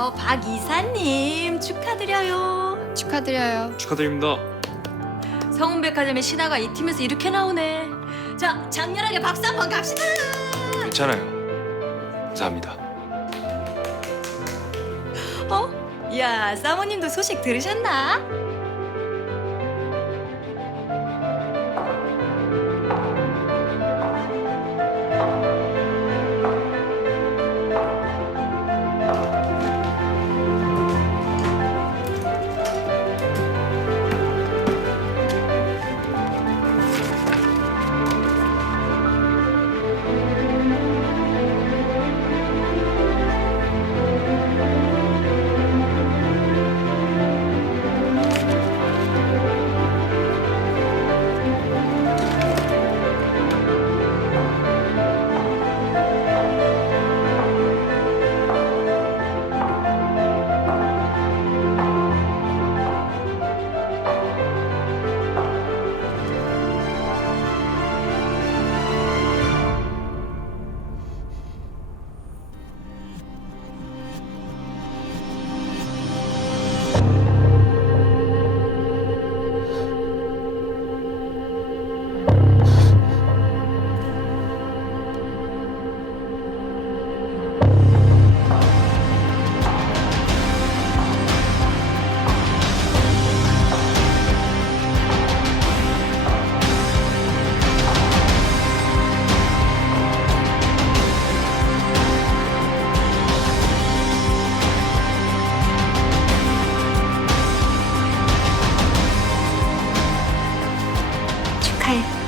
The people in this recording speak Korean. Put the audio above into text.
어, 박 이사님 축하드려요. 축하드려요. 축하드립니다. 성운백화점의 신화가 이 팀에서 이렇게 나오네. 자, 장렬하게 박수 한번 갑시다. 괜찮아요. 감사합니다. 어? 야, 사모님도 소식 들으셨나? bye.